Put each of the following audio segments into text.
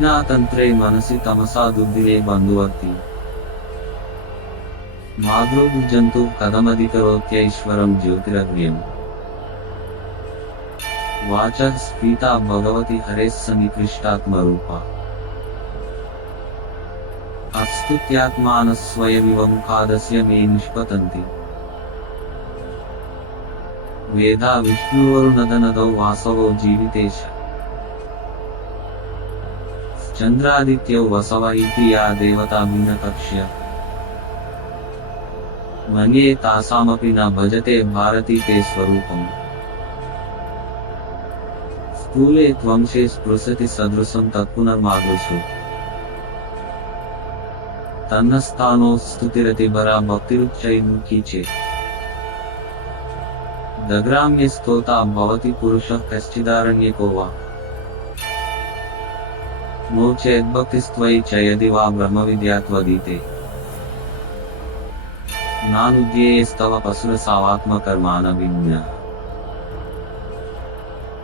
प्रज्ञातन्त्रे मनसि तमसादुद्दिने बन्धुवर्ति माधृजन्तु कथमधिकरोत्यैश्वरं ज्योतिरग्र्यम् वाचः स्फीता भगवति हरेः सन्निकृष्टात्मरूपा अस्तुत्यात्मानस्वयमिव मुखादस्य मे निष्पतन्ति वेदा विष्णुवरुणदनदौ वासवो जीवितेश चन्द्रादित्यौ वसव इति या देवता भिन्नकक्ष्य मन्ये तासामपि न भजते भारती ते स्वरूपम् स्थूले त्वंशे स्पृशति सदृशं तत्पुनर्मादृशु तन्नस्थानो स्तुतिरतिभरा भक्तिरुच्चैर्मुखी चेत् दग्राम्य स्तोता भवति पुरुषः कश्चिदारण्यको वा नो चेद्भक्तिस्त्वयि च यदि वा ब्रह्मविद्यात्वदीते नानुध्येयस्तव पशुरसावात्मकर्मानभिज्ञः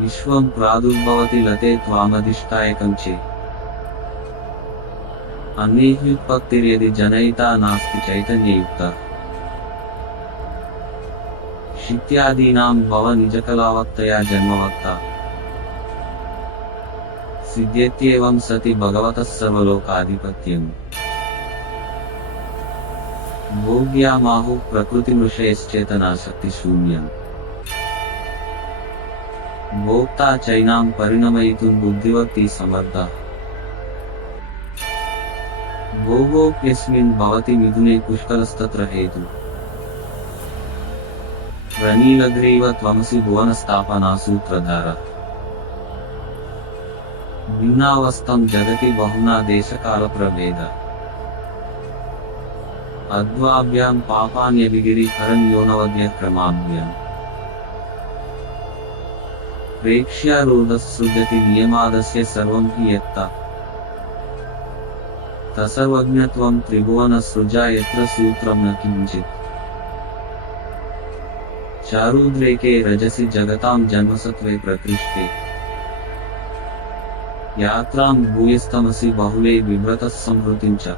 विश्वं प्रादुर्भवति लते त्वामधिष्ठायकं चेत् अन्यैर्व्युत्पत्तिर्यदि जनयिता नास्ति चैतन्ययुक्तः शित्यादीनां भव निजकलावत्तया जन्मवत्ता सिद्ध्यत्येवं सति भगवतः सर्वलोकाधिपत्यम् भोग्यामाहुः प्रकृतिमृषयश्चेतनाशक्तिशून्यम् भोक्ता चैनां परिणमयितुं बुद्धिवती समर्थः भोगोऽप्यस्मिन् भवति मिथुने पुष्कलस्तत्र हेतु प्रणीलग्रीव त्वमसि भुवनस्थापनासूत्रधारः भिन्नावस्थं जगति बहुना देशकालप्रभेद अद्वाभ्यां पापान्यभिगिरिहरन् क्रमाभ्याम् प्रेक्ष्यारूढः सृजति नियमादस्य सर्वं हि यत्ता तसर्वज्ञत्वं त्रिभुवनसृजा यत्र सूत्रं न किञ्चित् चारुद्रेके रजसि जगतां जन्मसत्त्वे प्रकृष्टे यात्रां भूयस्तमसि बहुले बिभ्रतः संहृतिं च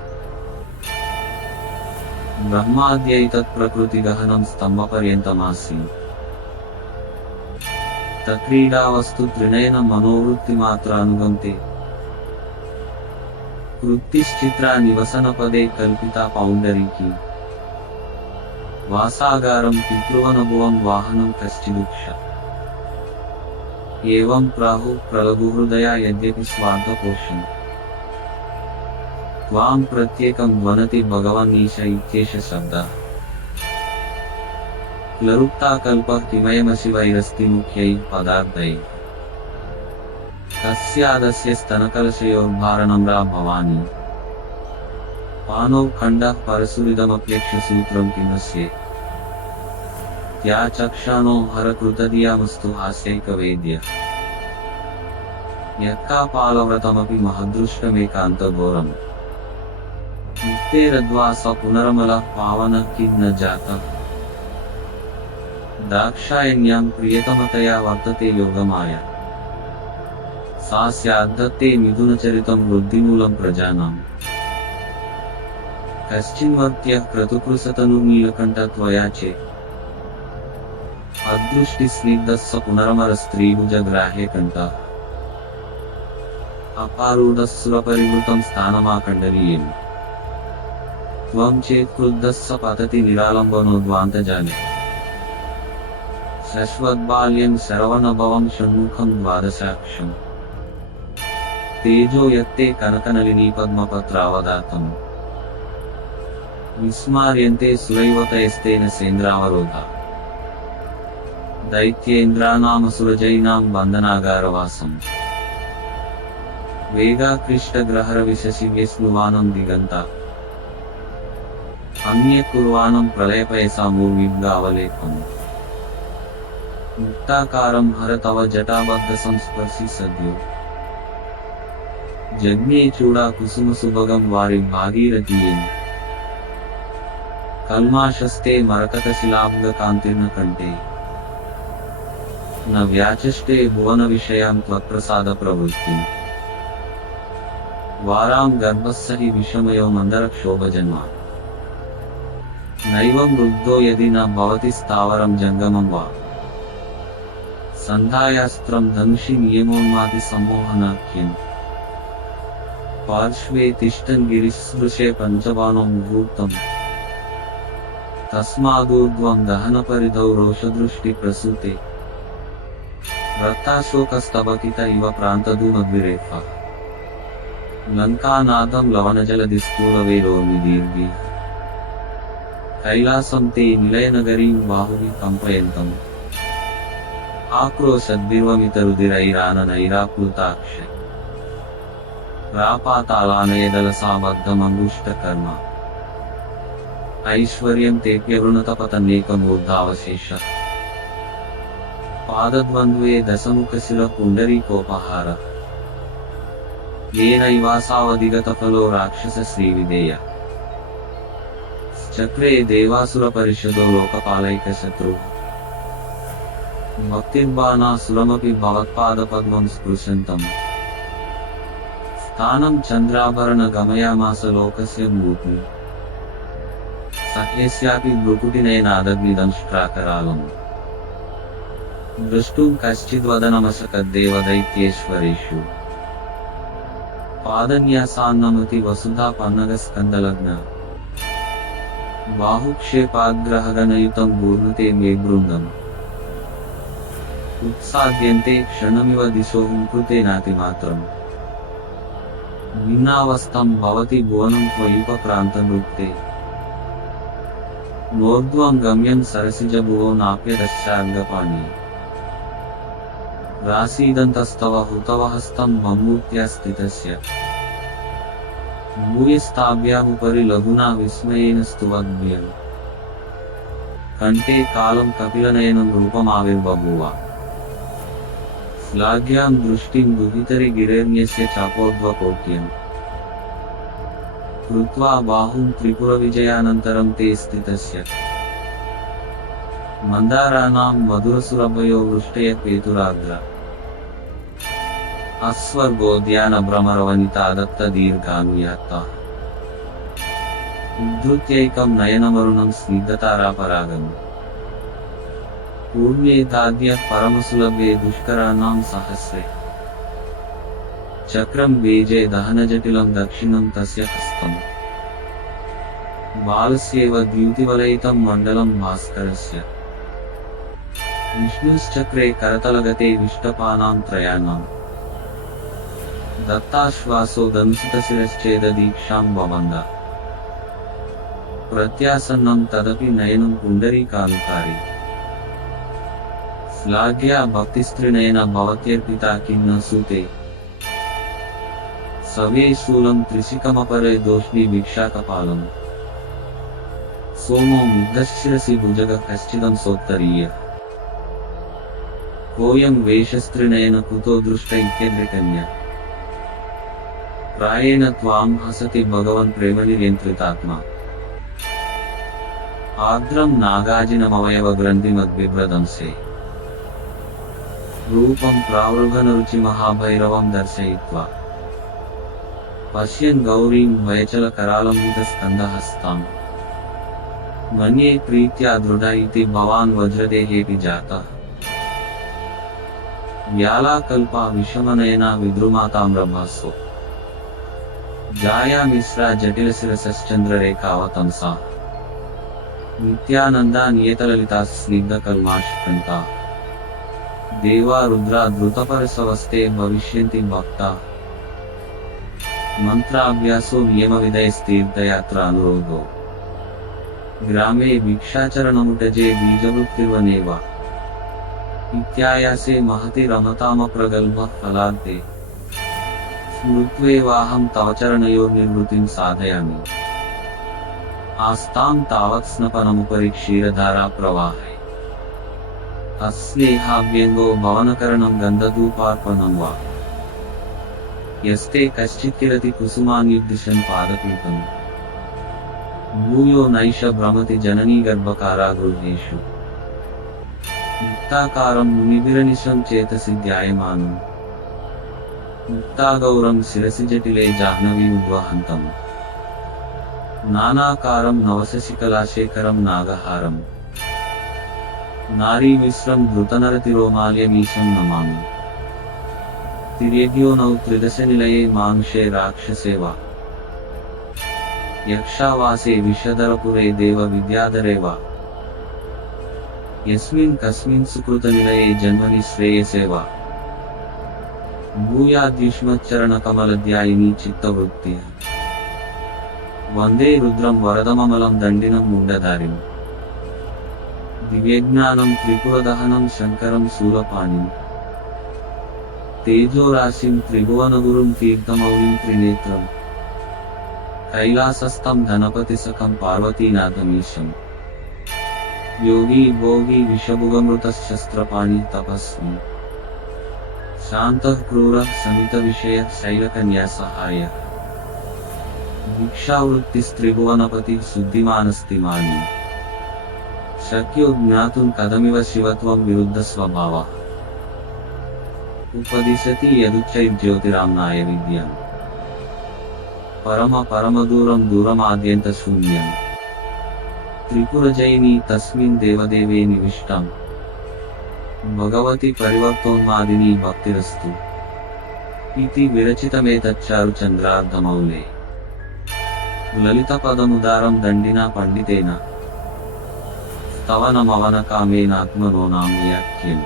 ब्रह्माद्यैतत्प्रकृतिगहनं स्तम्भपर्यन्तमासीत् तक्रीडावस्तु त्रिनयन मनोवृत्तिमात्रानुगन्ते वृत्तिश्चित्रा निवसनपदे कल्पिता पौण्डरीकी वासागारं पितृवनभुवं वाहनं कश्चिदुक्ष एवं प्राहुः प्रलघुहृदया यद्यपि स्वार्थपोषम् त्वां प्रत्येकं ध्वनति भगवन्नीश इत्येष शब्दः क्लरुक्ताकल्पः किमयमसि वैरस्ति मुख्यैः पदार्थैः तस्यादस्य स्तनकलशयोर्भारणं रा भवानी पानौ खण्डः परसुरिदमप्यक्षसूत्रं किमस्ये त्या चक्षाणो हरकृतधियामस्तु हास्यैकवेद्य यत्कापालव्रतमपि महदृष्टमेकान्तघोरम् मुक्तेरद्वा स पुनरमलः पावनः किं न जातः दाक्षायण्यां प्रियतमतया वर्तते योगमाया सा स्याद्दत्ते मिथुनचरितं वृद्धिमूलं प्रजानाम् कश्चिन्मर्त्यः क्रतुकृसतनुर्नीलकण्ठ त्वया चेत् अदृष्टिस्निग्धः स पुनरमरस्त्रीभुजग्राह्यकण्ठः अपारूढः सुरपरिवृतं स्थानमाकण्डलीयम् त्वं चेत् क्रुद्धः स पतति निरालम्बनोद्वान्तजाले शश्वद्बाल्यं शरवणभवं षण्मुखं द्वादशाक्षम् तेजो यत्ते कनकनलिनीपद्मपत्रावदातम् विस्मार्यन्ते सुरैवतयस्तेन सेन्द्रावरोधा दैत्येन्द्राणामसुरजैनां बन्धनागारवासम् वेगाकृष्टग्रहरविशशिव्यस्नुवानं दिगन्ता अन्यकुर्वाणं प्रलयपयसामूर्विद्गावलेखम् मुक्ताकारं हर तव जटाबद्धसंस्पर्शि सद्यो जज्ञे चूडा कुसुमसुभगं वारि भागीरथीयम् कल्माशस्ते मरकतशिलाब्धकान्तिर्न कण्ठे न व्याचष्टे भुवनविषयां त्वत्प्रसादप्रवृत्तिम् वारां गर्भस्य हि विषमयो मन्दरक्षोभजन्मा नैवं वृद्धो यदि न भवति स्थावरं जङ्गमं वा सन्धायास्त्रं धनुषि नियमोन्माति सम्मोहनाख्यम् पार्श्वे तिष्ठन् गिरिसदृशे पञ्चबाणो मुहूर्तम् तस्मादूर्ध्वं दहनपरिधौ रोषदृष्टिप्रसूते रक्ताशोकस्तबकित इव प्रान्तधूमद्विरेफः लङ्कानादं लवणजलधिस्थूलवेरोर्मिदीर्घि कैलासं ते निलयनगरीं बाहुभिः कम्पयन्तम् आक्रोशद्भिर्वमितरुधिरैराननैराप्लुताक्ष रापातालानयदलसाबद्धमङ्गुष्टकर्म ऐश्वर्यं तेऽप्यवृणतपतन्नेकमूर्धावशेष पादद्वन्द्वे दशमुखशिरपुण्डरीकोपहार येनैवासावधिगतफलो राक्षसश्रीविदेय चक्रे देवासुरपरिषदो लोकपालैकशत्रुः भक्तिर्बाणासुरमपि भवत्पादपद्मं स्पृशन्तम् स्थानं चन्द्राभरण गमयामास लोकस्य मूर्ध्नि सह्यस्यापि भ्रुकुटिनयनादग्निदंष्ट्राकरालम् द्रष्टुं कश्चिद्वदनमशकद्देवदैत्येश्वरेषु पादन्यासान्नमति वसुधापन्नगस्कन्दलग्न बाहुक्षेपाग्रहगणयुतं गूर्णते मे बृन्दम् उत्साद्यन्ते क्षणमिव दिशो हुङ्कृते नातिमात्रम् भिन्नावस्थं भवति भुवनं त्वयुपक्रान्तनृत्ते नोर्ध्वं गम्यं सरसिजभुवो नाप्यदश्चार्गपाणि रासीदन्तस्तव हुतवहस्तं मम्मूर्त्या स्थितस्य भूयस्ताभ्यामुपरि लघुना विस्मयेन स्तुवद्भ्यम् कण्ठे कालं कपिलनयनं रूपमाविर्बभूव श्लाघ्यां दृष्टिं दुहितरिगिरेर्ण्यस्य चापोर्ध्वकोट्यम् कृत्वा बाहुं त्रिपुरविजयानन्तरं ते स्थितस्य मन्दाराणां मधुरसुरभयो वृष्टयपेतुराग्र अस्वर्गोद्यानभ्रमरवनिता दत्तदीर्घानुयात्ता उद्धृत्यैकं नयनमरुणं स्निग्धतारापरागम् पूर्ण्येताद्यः परमसुलभे दुष्कराणां सहस्रे चक्रं वेजे दहनजटिलं दक्षिणं तस्य हस्तम् बालस्येव द्यूतिवलयितं मण्डलं भास्करस्य विष्णुश्चक्रे करतलगते विष्टपानां त्रयाणाम् दत्ताश्वासो दंसितशिरश्चेददीक्षां ववन्द प्रत्यासन्नं तदपि नयनं पुण्डरीकानुकारी श्लाघ्या भक्तिस्त्रिनयन भवत्यर्पिता किं न सूते सवे शूलं त्रिशिखमपरे दोष्णी भिक्षाकपालम् सोमो मुग्धशिरसि भुजग कश्चिदं सोत्तरीय कोऽयं वेषस्त्रिनयन कुतो दृष्ट इत्यद्रिकन्या प्रायेण त्वां हसति भगवन् प्रेमनिर्यन्त्रितात्मा आर्द्रं नागाजिनमवयवग्रन्थिमद्बिभ्रदंसे रूपं प्रावृगनरुचिमहाभैरवं दर्शयित्वा पश्यन् गौरीं वयचलकरालम्बितस्कन्धहस्ताम् मन्ये प्रीत्या दृढ इति भवान् वज्रदेहेऽपि जातः व्यालाकल्पा विषमनयना विद्रुमाताम्रभासो जाया मिश्रा जटिलशिरसश्चन्द्ररेखावतंसा नित्यानन्दा नियतललिता स्निग्धकल्माशकन्ता देवा रुद्रा धृतपरसवस्ते भविष्यन्ति भक्ता मंत्राभ्यासो नियमविधैस्तीर्थयात्रानुरोधो ग्रामे भिक्षाचरणमुटजे बीजवृत्तिर्वनेव इत्यायासे महति रमतामप्रगल्भः फलार्थे स्मृत्वेवाहं तव चरणयोर्निवृत्तिं साधयामि आस्तां तावत् स्नपनमुपरि क्षीरधारा प्रवाहे अस्नेहाभ्यङ्गो भवनकरणं गन्धधूपार्पणं वा यस्ते कश्चित् किरति कुसुमान्युद्दिशन् पादपीठम् भूयो नैष भ्रमति जननी गर्भकारागृहेषु मुक्ताकारं मुनिभिरनिशं चेतसि ध्यायमानम् ముక్తాగౌరం శిరసిజటిలే జాహ్నవీ ఉద్వహంతం నానాకారం నవశశికళాశేఖరం నాగహారం నారీమిశ్రం ధృతనరతిరోమాల్యమీశం నమామి తిర్యగ్యో నౌ త్రిదశనిలయే మానుషే రాక్షసేవా యక్షావాసే విషధరపురే దేవ విద్యాధరే వా యస్మిన్ కస్మిన్ సుకృతనిలయే జన్మని శ్రేయసే వా భూయాద్యుష్మచ్చరణకమలధ్యాయిని చిత్తవృత్తి వందే రుద్రం వరదమమలం దండినం ముండధారిం దివ్యజ్ఞానం త్రిపురదహనం శంకరం శూలపాణిం తేజోరాశిం త్రిభువనగురుం తీర్థమౌళిం త్రినేత్రం కైలాసస్థం ధనపతిసఖం పార్వతీనాథమీశం యోగి భోగి విషభుగమృతశస్త్రపాణి తపస్వి శాంతః క్రూరః సమిత విషయ శైలకన్యా సహాయ భిక్షావృత్తిస్త్రిభువనపతి శుద్ధిమానస్తిమాని శక్యో జ్ఞాతుం కథమివ శివత్వం విరుద్ధ స్వభావ ఉపదిశతి యదుచ్చైర్జ్యోతిరామ్నాయ విద్యం పరమదూరం దూరమాద్యంత శూన్యం త్రిపురజయిని తస్మిన్ దేవదేవే నివిష్టం భగవతి పరివర్తోన్మాదిని భక్తిరస్తు ఇతి విరచితమేతచ్చారు చంద్రార్ధమౌలే లలిత పదముదారం దండినా పండితేన స్తవనమవన కామేనాత్మనో నామ్యాఖ్యం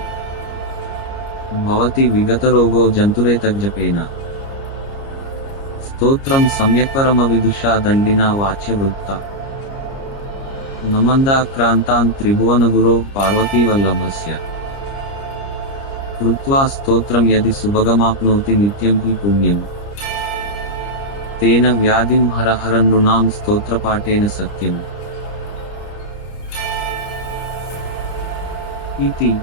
భవతి విగతరోగో జంతురేతజ్జపేన స్తోత్రం సమ్యక్పరమవిదుషా దండినా వాచ్యవృత్త నమందాక్రాంతాన్ త్రిభువనగురో పార్వతీవల్లభస్య కృత్వా స్తోత్రం యది సుభగమాప్నోతి నిత్యం హి పుణ్యం తేన వ్యాధిం హరహర నృణాం స్తోత్రపాఠేన సత్యం ఇతి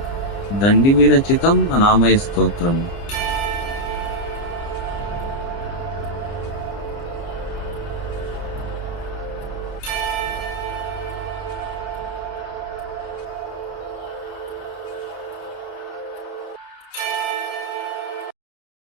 దండివిరచితం అనామయ స్తోత్రం.